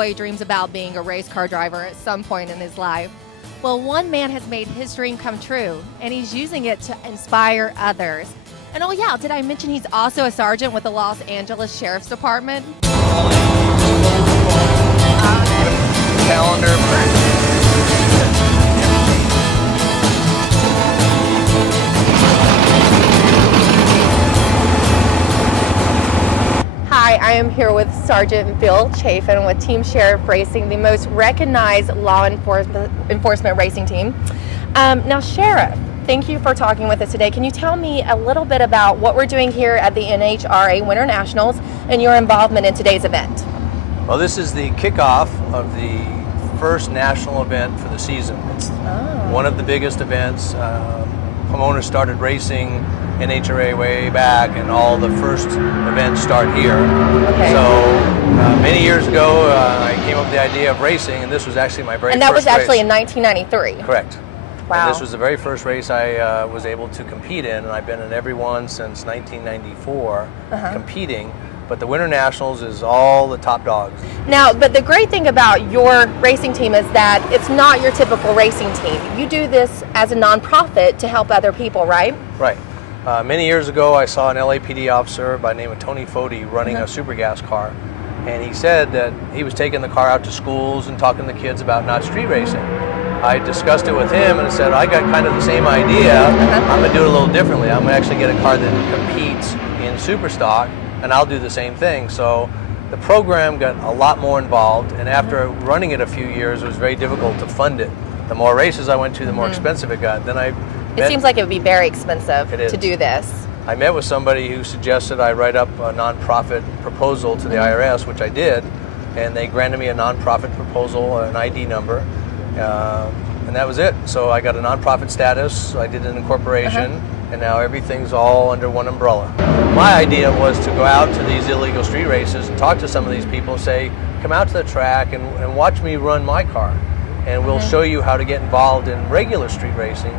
boy dreams about being a race car driver at some point in his life. Well, one man has made his dream come true, and he's using it to inspire others. And oh yeah, did I mention he's also a sergeant with the Los Angeles Sheriff's Department? Calendar. Hi, I am here with Sergeant Bill Chafin with Team Sherrif Racing, the most recognized law enforcement racing team. Now, Sheriff, thank you for talking with us today. Can you tell me a little bit about what we're doing here at the NHRA Winter Nationals and your involvement in today's event? Well, this is the kickoff of the first national event for the season. It's one of the biggest events. Pomona started racing NHRA way back, and all the first events start here. Okay. So many years ago, I came up with the idea of racing, and this was actually my very first race. And that was actually in 1993? Correct. Wow. And this was the very first race I was able to compete in, and I've been in every one since 1994 competing. But the Winter Nationals is all the top dogs. Now, but the great thing about your racing team is that it's not your typical racing team. You do this as a nonprofit to help other people, right? Right. Many years ago, I saw an LAPD officer by the name of Tony Foti running a super gas car. And he said that he was taking the car out to schools and talking to kids about not street racing. I discussed it with him and I said, I got kind of the same idea. I'm going to do it a little differently. I'm going to actually get a car that competes in super stock, and I'll do the same thing. So the program got a lot more involved, and after running it a few years, it was very difficult to fund it. The more races I went to, the more expensive it got. Then it seems like it would be very expensive to do this. I met with somebody who suggested I write up a nonprofit proposal to the IRS, which I did, and they granted me a nonprofit proposal, an ID number, and that was it. So I got a nonprofit status, I did an incorporation, and now everything's all under one umbrella. My idea was to go out to these illegal street races and talk to some of these people, say, come out to the track and watch me run my car. And we'll show you how to get involved in regular street racing,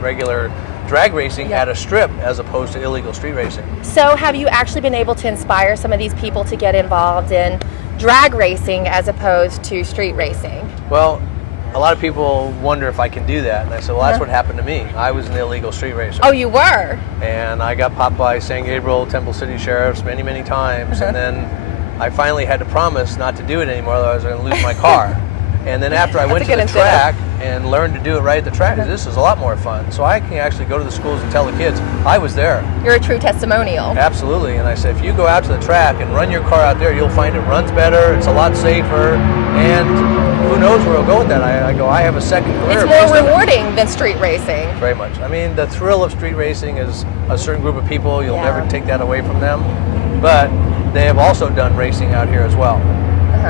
regular drag racing at a strip as opposed to illegal street racing. So have you actually been able to inspire some of these people to get involved in drag racing as opposed to street racing? Well, a lot of people wonder if I can do that. And I said, well, that's what happened to me. I was an illegal street racer. Oh, you were? And I got popped by San Gabriel, Temple City sheriffs many, many times. And then I finally had to promise not to do it anymore, otherwise I was going to lose my car. And then after I went to the track and learned to do it right at the track, this is a lot more fun. So I can actually go to the schools and tell the kids, I was there. You're a true testimonial. Absolutely. And I said, if you go out to the track and run your car out there, you'll find it runs better, it's a lot safer, and who knows where it'll go with that. I go, I have a second career. It's more rewarding than street racing. Very much. I mean, the thrill of street racing is a certain group of people. You'll never take that away from them. But they have also done racing out here as well.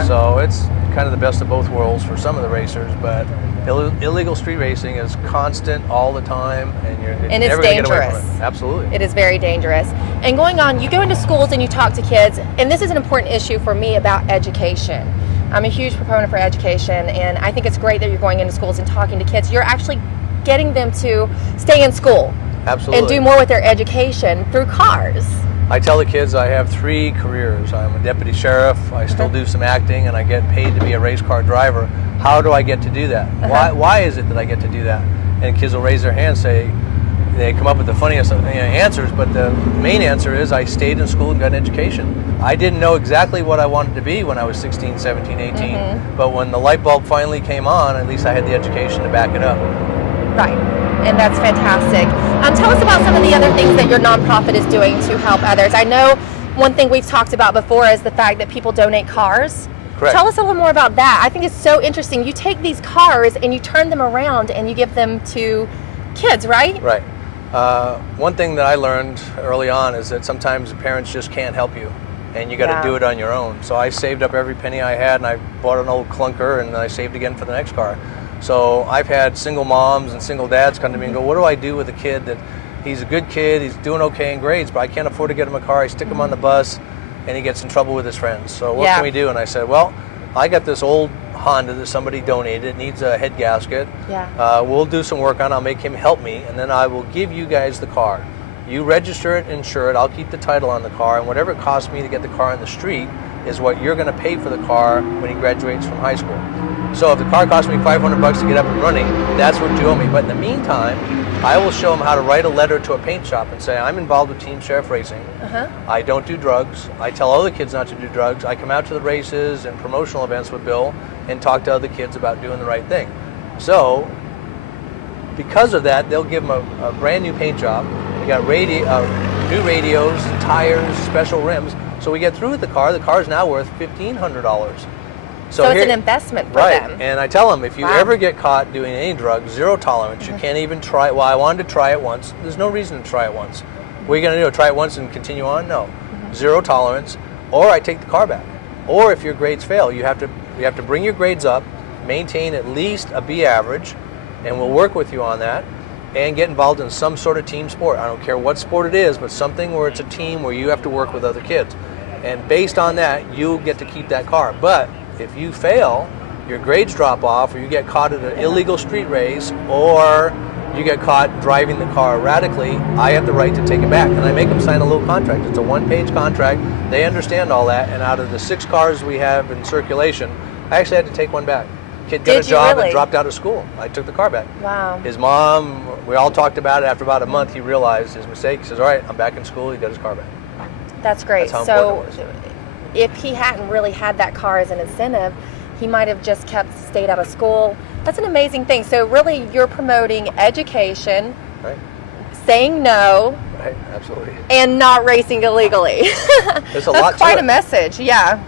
So it's kind of the best of both worlds for some of the racers, but illegal street racing is constant all the time, and it's never going to get away dangerous. from it. Absolutely. It is very dangerous. And going on, you go into schools and you talk to kids, and this is an important issue for me about education. I'm a huge proponent for education, and I think it's great that you're going into schools and talking to kids. You're actually getting them to stay in school. Absolutely. And do more with their education through cars. I tell the kids I have 3 careers. I'm a deputy sheriff, I still do some acting, and I get paid to be a race car driver. How do I get to do that? Why is it that I get to do that? And kids will raise their hands, say, they come up with the funniest answers, but the main answer is I stayed in school and got an education. I didn't know exactly what I wanted to be when I was 16, 17, 18, but when the light bulb finally came on, at least I had the education to back it up. Right, and that's fantastic. Tell us about some of the other things that your nonprofit is doing to help others. I know one thing we've talked about before is the fact that people donate cars. Correct. Tell us a little more about that. I think it's so interesting. You take these cars and you turn them around and you give them to kids, right? Right. One thing that I learned early on is that sometimes parents just can't help you, and you got to do it on your own. So I saved up every penny I had, and I bought an old clunker, and I saved again for the next car. So I've had single moms and single dads come to me and go, what do I do with a kid that he's a good kid, he's doing okay in grades, but I can't afford to get him a car, I stick him on the bus, and he gets in trouble with his friends. So what can we do? And I said, well, I got this old Honda that somebody donated. It needs a head gasket. We'll do some work on it. I'll make him help me, and then I will give you guys the car. You register it, insure it. I'll keep the title on the car, and whatever it costs me to get the car on the street, is what you're going to pay for the car when he graduates from high school. So if the car costs me $500 to get up and running, that's what you owe me. But in the meantime, I will show him how to write a letter to a paint shop and say, I'm involved with Team Sherrif Racing. I don't do drugs. I tell other kids not to do drugs. I come out to the races and promotional events with Bill and talk to other kids about doing the right thing. So because of that, they'll give him a brand new paint job. We got new radios, tires, special rims. So we get through with the car. The car is now worth $1,500. So it's an investment for them. And I tell them, if you ever get caught doing any drugs, zero tolerance. You can't even try it. Well, I wanted to try it once. There's no reason to try it once. What are you going to do? Try it once and continue on? No. Zero tolerance. Or I take the car back. Or if your grades fail, you have to bring your grades up, maintain at least a B average, and we'll work with you on that, and get involved in some sort of team sport. I don't care what sport it is, but something where it's a team where you have to work with other kids. And based on that, you get to keep that car. But if you fail, your grades drop off, or you get caught at an illegal street race, or you get caught driving the car erratically, I have the right to take it back. And I make them sign a little contract. It's a one-page contract. They understand all that. And out of the 6 cars we have in circulation, I actually had to take one back. Kid got a job and dropped out of school. I took the car back. Wow. His mom, we all talked about it. After about a month, he realized his mistake. He says, all right, I'm back in school. He got his car back. That's great. That's how important it was. If he hadn't really had that car as an incentive, he might have just stayed out of school. That's an amazing thing. So really, you're promoting education, saying no, right, absolutely, and not racing illegally. There's a lot to it. That's quite a message, yeah.